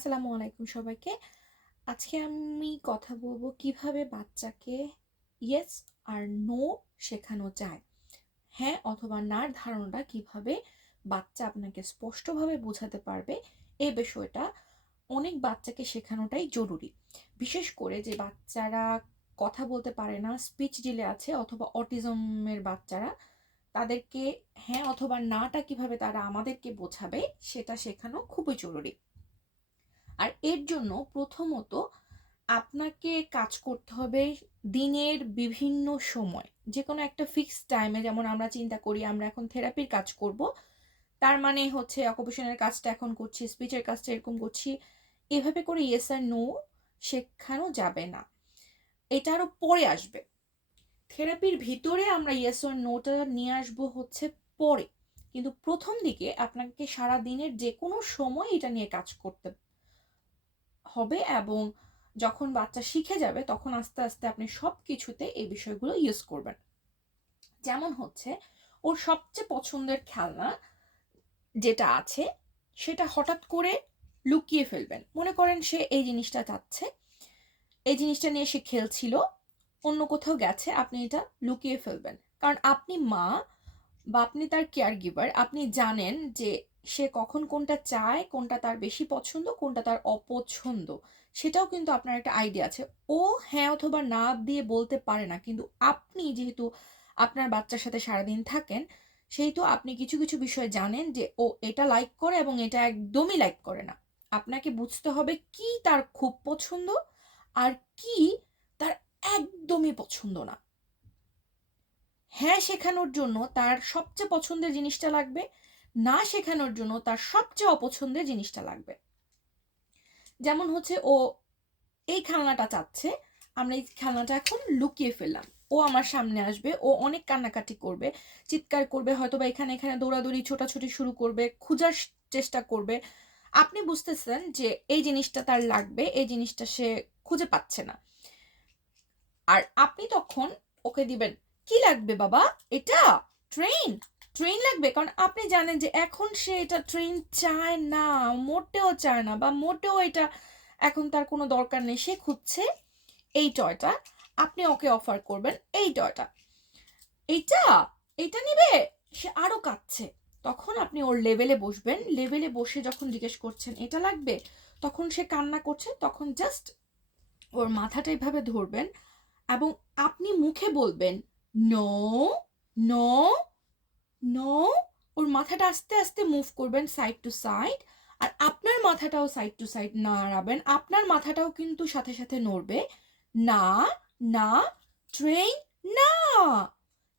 আসসালামু আলাইকুম সবাইকে। আজকে আমি কথা বলবো কিভাবে বাচ্চাকে ইয়েস আর নো শেখানো যায়। হ্যাঁ অথবা নার ধারণাটা কিভাবে বাচ্চা আপনাকে স্পষ্টভাবে বোঝাতে পারবে, এই বিষয়টা অনেক বাচ্চাকে শেখানোটাই জরুরি। বিশেষ করে যে বাচ্চারা কথা বলতে পারে না, স্পিচ ডিলে আছে অথবা অটিজমের বাচ্চারা, তাদেরকে হ্যাঁ অথবা নাটা কিভাবে তারা আমাদেরকে বোঝাবে সেটা শেখানো খুবই জরুরি। আর এর জন্য প্রথমত আপনাকে কাজ করতে হবে দিনের বিভিন্ন সময়, যে কোনো একটা ফিক্সড টাইমে। যেমন আমরা চিন্তা করি আমরা এখন থেরাপির কাজ করব, তার মানে হচ্ছে অকুপেশনের কাজটা এখন করছি, স্পিচের কাজটা এরকম করছি। এভাবে করে ইয়েস আর নো শেখানো যাবে না, এটা আরো পরে আসবে। থেরাপির ভিতরে আমরা ইয়েস আর নোটা নিয়ে আসবো হচ্ছে পরে, কিন্তু প্রথম দিকে আপনাকে সারা দিনের যে কোনো সময় এটা নিয়ে কাজ করতে হবে। এবং যখন বাচ্চা শিখে যাবে তখন আস্তে আস্তে আপনি সব কিছুতে এই বিষয়গুলো ইউজ করবেন। যেমন হচ্ছে ওর সবচেয়ে পছন্দের খেলনা যেটা আছে সেটা হঠাৎ করে লুকিয়ে ফেলবেন। মনে করেন সে এই জিনিসটা চাচ্ছে, এই জিনিসটা নিয়ে সে খেলছিল, অন্য কোথাও গেছে, আপনি এটা লুকিয়ে ফেলবেন। কারণ আপনি মা বা আপনি তার কেয়ার গিভার, আপনি জানেন যে সে কখন কোনটা চায়, কোনটা তার বেশি পছন্দ, কোনটা তার অপছন্দ, সেটাও কিন্তু আপনার একটা আইডিয়া আছে। ও হ্যাঁ অথবা না দিয়ে বলতে পারে না, কিন্তু আপনি যেহেতু আপনার বাচ্চার সাথে সারাদিন থাকেন, সেহেতু আপনি কিছু কিছু বিষয় জানেন যে ও এটা লাইক করে এবং এটা একদমই লাইক করে না। আপনাকে বুঝতে হবে কি তার খুব পছন্দ আর কি তার একদমই পছন্দ না। হ্যাঁ শেখানোর জন্য তার সবচেয়ে পছন্দের জিনিসটা লাগবে, না শেখানোর জন্য তার সবচেয়ে অপছন্দের জিনিসটা লাগবে। যেমন হচ্ছে ও এই খেলনাটা চাচ্ছে, আমরা এই খেলনাটা এখন লুকিয়ে ফেললাম, ও আমার সামনে আসবে, ও অনেক কান্নাকাটি করবে, চিৎকার করবে, হয়তো বা এখানে এখানে দৌড়াদৌড়ি ছোটাছুটি শুরু করবে, খোঁজার চেষ্টা করবে। আপনি বুঝতেছেন যে এই জিনিসটা তার লাগবে, এই জিনিসটা সে খুঁজে পাচ্ছে না। আর আপনি তখন ওকে দিবেন, কি লাগবে বাবা, এটা ট্রেন, ট্রেন লাগবে। কারণ আপনি জানেন যে এখন সে এটা ট্রেন চায় না, মোটেও চায় না, বা মোটেও এটা এখন তার কোনো দরকার নেই, সে খুঁজছে এই টয়টা। আপনি ওকে অফার করবেন এই টয়টা, এইটা, এইটা নিবে। সে আরো কাঁদছে, তখন আপনি ওর লেভেলে বসবেন। লেভেলে বসে যখন জিজ্ঞেস করছেন এটা লাগবে, তখন সে কান্না করছে, তখন জাস্ট ওর মাথাটা এইভাবে ধরবেন এবং আপনি মুখে বলবেন নো, নো, নো। ওর মাথাটা আস্তে আস্তে মুভ করবেন সাইড টু সাইড, আর আপনার মাথাটাও সাইড টু সাইড নাড়াবেন, আপনার মাথাটাও কিন্তু সাথে সাথে নড়বে। না, না, ট্রেন, না,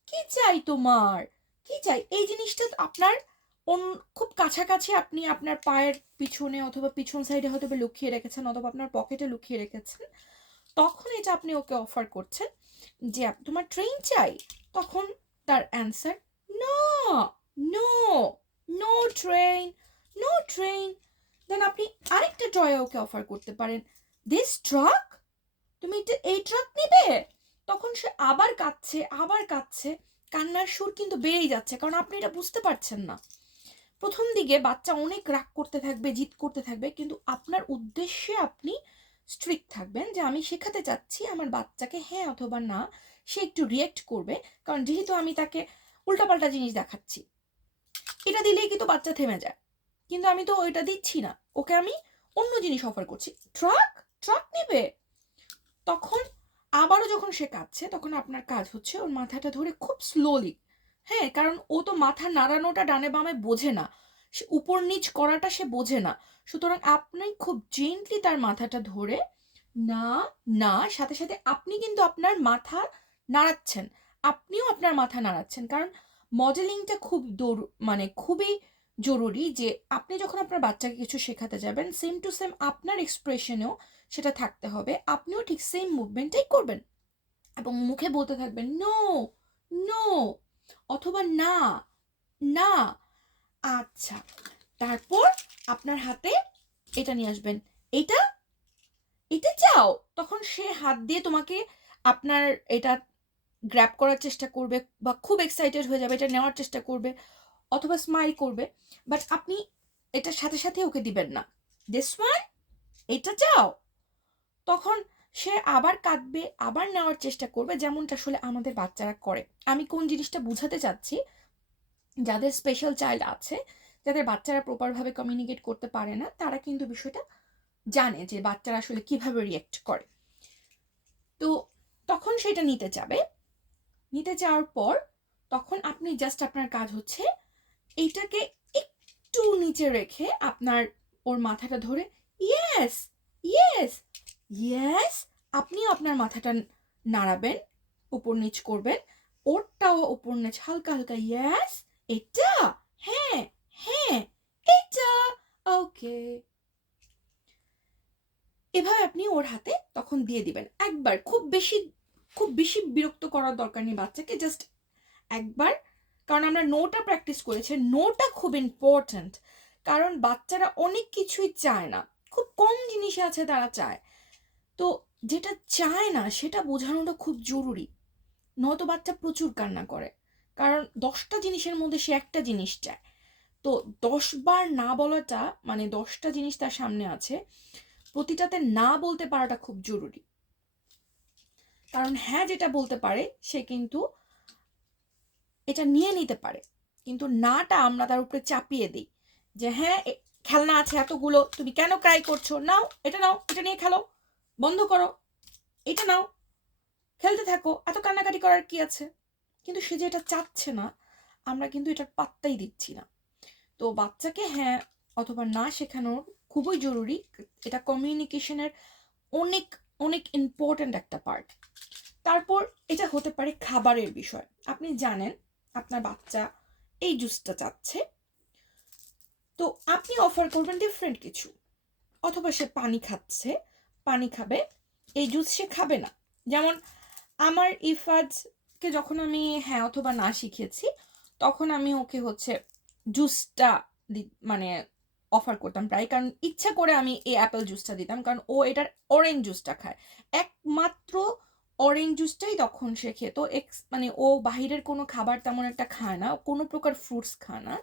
কি চাই তোমার, কি চাই, এই জিনিসটা আপনার খুব কাছাকাছি, আপনি আপনার পায়ের পিছনে অথবা পিছন সাইডে হয়তো লুকিয়ে রেখেছেন অথবা আপনার পকেটে লুকিয়ে রেখেছেন। তখন এটা আপনি ওকে অফার করছেন যে তোমার ট্রেন চাই, তখন তার answer no, no, no train, no train. Then আপনি আরেকটা টয় ওকে অফার করতে পারেন, দিস ট্রাক, তুমি এই ট্রাক নিবে। তখন সে আবার কাঁদছে, আবার কাঁদছে, কান্নার সুর কিন্তু বেড়েই যাচ্ছে, কারণ আপনি এটা বুঝতে পারছেন না। প্রথম দিকে বাচ্চা অনেক রাগ করতে থাকবে, জিদ করতে থাকবে, কিন্তু আপনার উদ্দেশ্যে আপনি স্ট্রিক্ট থাকবেন যে আমি শেখাতে চাচ্ছি আমার বাচ্চাকে হ্যাঁ অথবা না, সে একটু রিয়েক্ট করবে। কারণ যেহেতু আমি তাকে উল্টাপাল্টা জিনিস দেখাচ্ছি, এটা দিলেই কিন্তু বাচ্চা থেমে যায়, কিন্তু আমি তো ওইটা দিচ্ছি না, ওকে আমি অন্য জিনিস অফার করছি, ট্রাক, ট্রাক নেবে। তখন আবারও যখন সে কাঁদছে, তখন আপনার কাজ হচ্ছে ওর মাথাটা ধরে খুব স্লোলি, হ্যাঁ, কারণ ও তো মাথা নাড়ানোটা ডানে বামে বোঝে না, সে উপর নিচ করাটা সে বোঝে না। সুতরাং আপনি খুব জেন্টলি তার মাথাটা ধরে না, না, সাথে সাথে আপনি কিন্তু আপনার মাথা নাড়াচ্ছেন, আপনিও আপনার মাথা নাড়াচ্ছেন। কারণ মডেলিংটা খুব মানে খুবই জরুরি, যে আপনি যখন আপনার বাচ্চাকে কিছু শেখাতে যাবেন, সেম টু সেম আপনার এক্সপ্রেশনেও সেটা থাকতে হবে, আপনিও ঠিক সেম মুভমেন্টটাই করবেন এবং মুখে বলতে থাকবেন নো, নো, অথবা না, না। আচ্ছা, তারপর আপনার হাতে এটা নিয়ে আসবেন, এটা, এটা চাও। তখন সে হাত দিয়ে তোমাকে আপনার এটা গ্র্যাব করার চেষ্টা করবে, বা খুব এক্সাইটেড হয়ে যাবে, এটা নেওয়ার চেষ্টা করবে, অথবা স্মাইল করবে। বাট আপনি এটার সাথে সাথে ওকে দিবেন না, দিস ওয়ান, এটা চাও, তখন সে আবার কাঁদবে, আবার নেওয়ার চেষ্টা করবে, যেমনটা আসলে আমাদের বাচ্চারা করে। আমি কোন জিনিসটা বুঝাতে চাচ্ছি, যাদের স্পেশাল চাইল্ড আছে, যাদের বাচ্চারা প্রপারভাবে কমিউনিকেট করতে পারে না, তারা কিন্তু বিষয়টা জানে যে বাচ্চারা আসলে কিভাবে রিয়েক্ট করে। তো তখন সেটা নিতে চাওয়ার পর তখন আপনি জাস্ট, আপনার কাজ হচ্ছে এইটাকে একটু নিচে রেখে আপনার ওর মাথাটা ধরে ইয়েস ইয়েস ইয়েস, আপনিও আপনার মাথাটা নাড়াবেন, উপর নিচ করবেন, ওরটাও উপর নিচ হালকা হালকা, ইয়েস এটা, হ্যাঁ হ্যাঁ এটা, ওকে। এভাবে আপনি ওর হাতে তখন দিয়ে দিবেন একবার। খুব বেশি বিরক্ত করার দরকার নেই বাচ্চাকে, জাস্ট একবার। কারণ আমরা নোটা প্র্যাকটিস করেছি, নোটা খুব ইম্পর্ট্যান্ট। কারণ বাচ্চারা অনেক কিছুই চায় না, খুব কম জিনিস আছে তারা চায়। তো যেটা চায় না সেটা বোঝানোটা খুব জরুরি, নয়তো বাচ্চা প্রচুর কান্না করে। কারণ 10টা জিনিসের মধ্যে সে একটা জিনিস চায়। তো 10 বার না বলাটা, মানে 10টা জিনিস তার সামনে আছে, প্রতিটাতে না বলতে পারাটা খুব জরুরি। কারণ হ্যাঁ যেটা বলতে পারে সে কিন্তু এটা নিয়ে নিতে পারে, কিন্তু নাটা আমরা তার উপরে চাপিয়ে দিই যে হ্যাঁ খেলনা আছে এতগুলো, তুমি কেন ক্রাই করছো, নাও, এটা নিয়ে খেলো, বন্ধ করো, এটা নাও, খেলতে থাকো, এত কান্নাকাটি করার কি আছে। কিন্তু সে যে এটা চাচ্ছে না, আমরা কিন্তু এটার পাত্তাই দিচ্ছি না। তো বাচ্চাকে হ্যাঁ অথবা না শেখানোর খুবই জরুরি, এটা কমিউনিকেশনের অনেক অনেক ইম্পর্ট্যান্ট একটা পার্ট। তারপর এটা হতে পারে খাবারের বিষয়। আপনি জানেন আপনার বাচ্চা এই জুসটা চাচ্ছে, তো আপনি অফার করবেন ডিফারেন্ট কিছু। অথবা সে পানি খাবে, এই জুস সে খাবে না। যেমন আমার ইফাজকে যখন আমি হ্যাঁ অথবা না শিখেছি, তখন আমি ওকে হচ্ছে জুসটা মানে অফার করতাম প্রায়, কারণ ইচ্ছা করে আমি এই অ্যাপেল জুসটা দিতাম, কারণ ও এটার অরেঞ্জ জুসটা খায়, একমাত্র অরেঞ্জ জুসটাই তখন সে খেত। মানে ও বাহিরের কোনো খাবার তেমন একটা খায় না, কোনো প্রকার ফ্রুটস খায় না,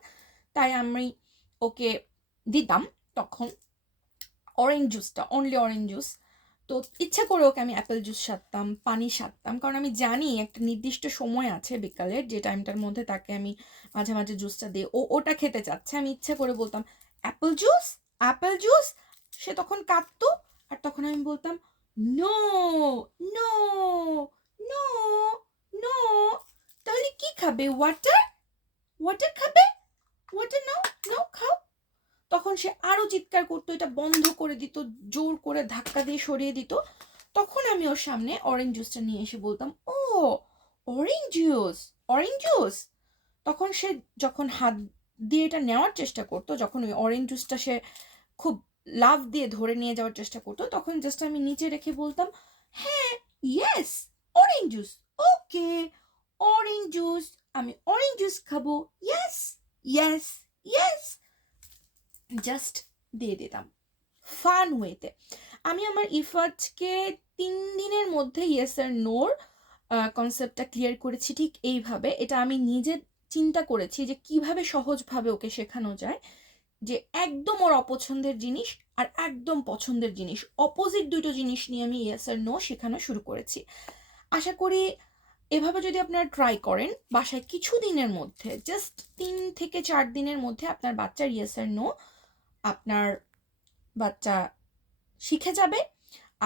তাই আমি ওকে দিতাম তখন অরেঞ্জ জুসটা, অনলি অরেঞ্জ জুস। তো ইচ্ছা করে ওকে আমি অ্যাপেল জুস সারতাম, পানি সারতাম, কারণ আমি জানি একটা নির্দিষ্ট সময় আছে বিকালের, যে টাইমটার মধ্যে তাকে আমি মাঝে মাঝে জুসটা দিই, ও ওটা খেতে চাচ্ছে, আমি ইচ্ছা করে বলতাম অ্যাপেল জুস, অ্যাপেল জুস। সে তখন কাঁদতো, আর তখন আমি বলতাম নো নো নো নো। তাহলে কি খাবে, ওয়াটার, ওয়াটার খাবে, ওয়াটার নাও, নাও খাও। তখন সে আরো চিৎকার করতো, এটা বন্ধ করে দিত, জোর করে ধাক্কা দিয়ে সরিয়ে দিত। তখন আমি ওর সামনে অরেঞ্জ জুসটা নিয়ে এসে বলতাম ও অরেঞ্জ জুস, অরেঞ্জ জুস। তখন সে যখন হাত দিয়ে এটা নেওয়ার চেষ্টা করতো, যখন ওই অরেঞ্জ জুসটা সে খুব লাভ দিয়ে ধরে নিয়ে যাওয়ার চেষ্টা করতো, তখন জাস্ট আমি নিচে রেখে বলতাম হ্যাঁ ইয়েস অরেঞ্জ জুস, ওকে অরেঞ্জ জুস, আমি অরেঞ্জ জুস খাবো, ইয়েস ইয়েস ইয়েস, জাস্ট দিয়ে দিতাম ফান ওয়েতে। আমি আমার ইফাজকে 3 দিনের মধ্যে ইয়েস আর নোর কনসেপ্টটা ক্লিয়ার করেছি ঠিক এইভাবে। এটা আমি নিজে চিন্তা করেছি যে কিভাবে সহজভাবে ওকে শেখানো যায়, যে একদম ওর অপছন্দের জিনিস আর একদম পছন্দের জিনিস, অপোজিট দুটো জিনিস নিয়ে আমি ইয়েস আর নো শেখানো শুরু করেছি। আশা করি এভাবে যদি আপনারা ট্রাই করেন বাসায় কিছু দিনের মধ্যে, জাস্ট 3 থেকে 4 দিনের মধ্যে, আপনার বাচ্চার ইয়েস আর নো আপনার বাচ্চা শিখে যাবে।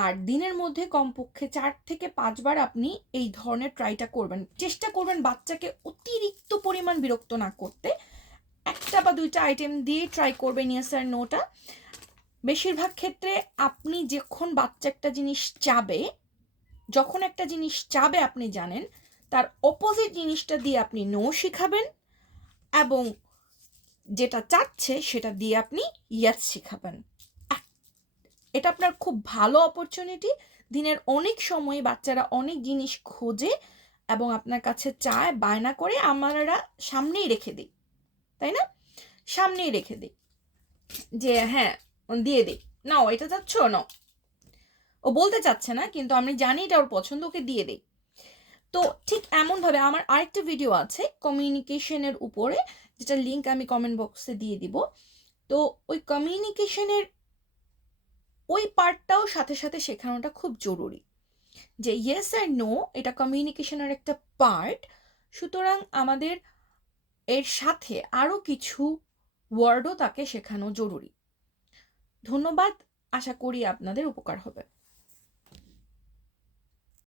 আর দিনের মধ্যে কমপক্ষে 4 থেকে 5 বার আপনি এই ধরনের ট্রাইটা করবেন, চেষ্টা করবেন বাচ্চাকে অতিরিক্ত পরিমাণ বিরক্ত না করতে। 1টা বা 2টা আইটেম দিয়ে ট্রাই করবেন ইয়েস আর নোটা। বেশিরভাগ ক্ষেত্রে আপনি যখন বাচ্চা একটা জিনিস চাবে, যখন একটা জিনিস চাবে আপনি জানেন, তার অপোজিট জিনিসটা দিয়ে আপনি নো শিখাবেন, এবং যেটা চাচ্ছে সেটা দিয়ে আপনি ইয়েস শিখাবেন। এটা আপনার খুব ভালো অপরচুনিটি। দিনের অনেক সময় বাচ্চারা অনেক জিনিস খোঁজে এবং আপনার কাছে চায়, বায়না করে, আমরা সামনেই রেখে দিই, তাই না, সামনেই রেখে দিই যে হ্যাঁ দিয়ে দিই, নাও এটা চাচ্ছ, নাও। ও বলতে চাচ্ছে না, কিন্তু আমি জানি এটা ওর পছন্দ, ওকে দিয়ে দিই। তো ঠিক এমনভাবে আমার আরেকটা ভিডিও আছে কমিউনিকেশনের উপরে, যেটা লিঙ্ক আমি কমেন্ট বক্সে দিয়ে দিব। তো ওই কমিউনিকেশনের ওই পার্টটাও সাথে সাথে শেখানোটা খুব জরুরি, যে ইয়েস আর নো এটা কমিউনিকেশনের একটা পার্ট। সুতরাং আমাদের এর সাথে আরও কিছু ওয়ার্ডও তাকে শেখানো জরুরি। ধন্যবাদ, আশা করি আপনাদের উপকার হবে।